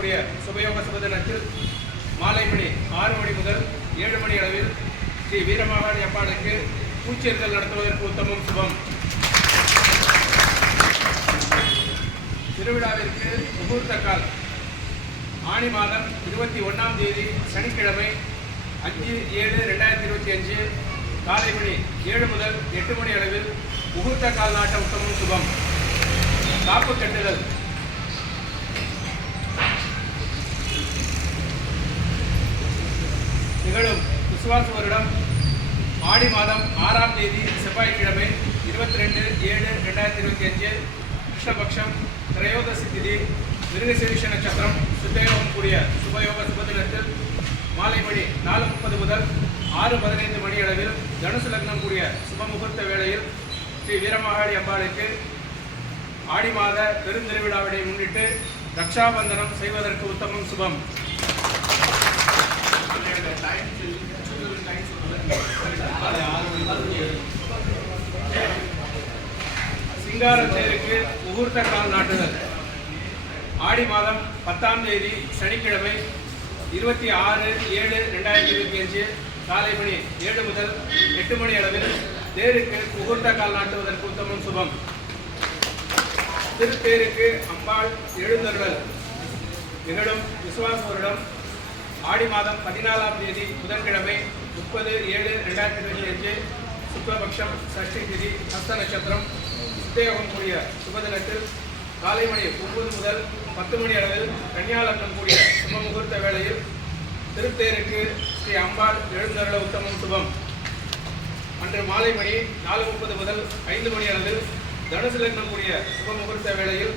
சுபயோக சுபதினத்தில் மாலை மணி 6 மணி முதல் 7 மணி அளவில் ஸ்ரீ வீரமாகாளி அம்பாளுக்கு பூச்சேர்தல் நடத்துவதற்கு உத்தமம் சுபம். திருவிழாவிற்கு முகூர்த்த கால் ஆணி மாதம் 21ஆம் தேதி சனிக்கிழமை 5/7/2025 காலை மணி 7 முதல் 8 மணி அளவில் முகூர்த்த கால் நாட்ட உத்தமம் சுபம். காப்பு கட்டுதல் நிகழும் விசுவாச வருடம் ஆடி மாதம் 6ஆம் தேதி செவ்வாய்க்கிழமை 22/7/2025 கிருஷ்ணபக்ஷம் திரையோதசி திதி மிருகசீரிஷ நட்சத்திரம் சுத்தயோகம் கூடிய சுபயோக சுபதினத்தில் மாலை மணி 4:30 முதல் 6:15 மணி அளவில் தனுசு லக்னம் கூடிய சுபமுகூர்த்த வேளையில் ஸ்ரீ வீரமாகாளி அம்பாளுக்கு ஆடி மாத பெருந்திருவிழாவினை முன்னிட்டு ரக்ஷாபந்தனம் செய்வதற்கு உத்தமம் சுபம். சிங்கார தேருக்கு முகூர்த்த கால் நாட்டுதல் ஆடி மாதம் 10ஆம் தேதி சனிக்கிழமை 26/7/2025 காலை மணி 7 முதல் 8 மணி அளவில் தேருக்கு முகூர்த்த கால் நாட்டுவதற்கு உத்தமம் சுபம். திருத்தேருக்கு அம்பாள் எழுந்தருளல் நிகழும் விசுவாச வருடம் ஆடி மாதம் 14ஆம் தேதி புதன்கிழமை 30/7/2025 சுக்லபக்ஷம் சஷ்டி திதி ஹஸ்த நட்சத்திரம் சுத்தயோகம் கூடிய சுபதினத்தில் காலை மணி 9 முதல் 10 மணி அளவில் கன்னியாலக்னம் கூடிய சுப முகூர்த்த வேளையில் திருத்தேருக்கு ஸ்ரீ அம்பாள் எழுந்தருள உத்தமம் சுபம். அன்று மாலை மணி 4:30 முதல் 5 மணி அளவில் தனுசு லக்னம் கூடிய சுப முகூர்த்த வேளையில்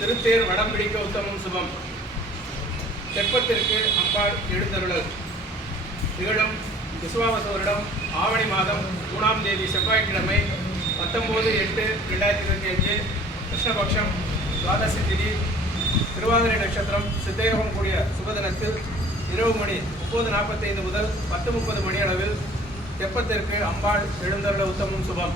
திருத்தேர் வடம் பிடிக்க உத்தமம் சுபம். தெப்பத்திற்கு அம்பாள் எழுந்தருளல் நிகழும் விசுவாவச வருடம் ஆவணி மாதம் 3ஆம் தேதி செவ்வாய்க்கிழமை 19/8/2025 கிருஷ்ணபக்ஷம் துவாதசி திதி திருவாதிரை நட்சத்திரம் சித்தயோகம் கூடிய சுபதினத்தில் இரவு மணி 9:45 முதல் 10:30 மணி அளவில் தெப்பத்திற்கு அம்பாள் எழுந்தருள உத்தமம் சுபம்.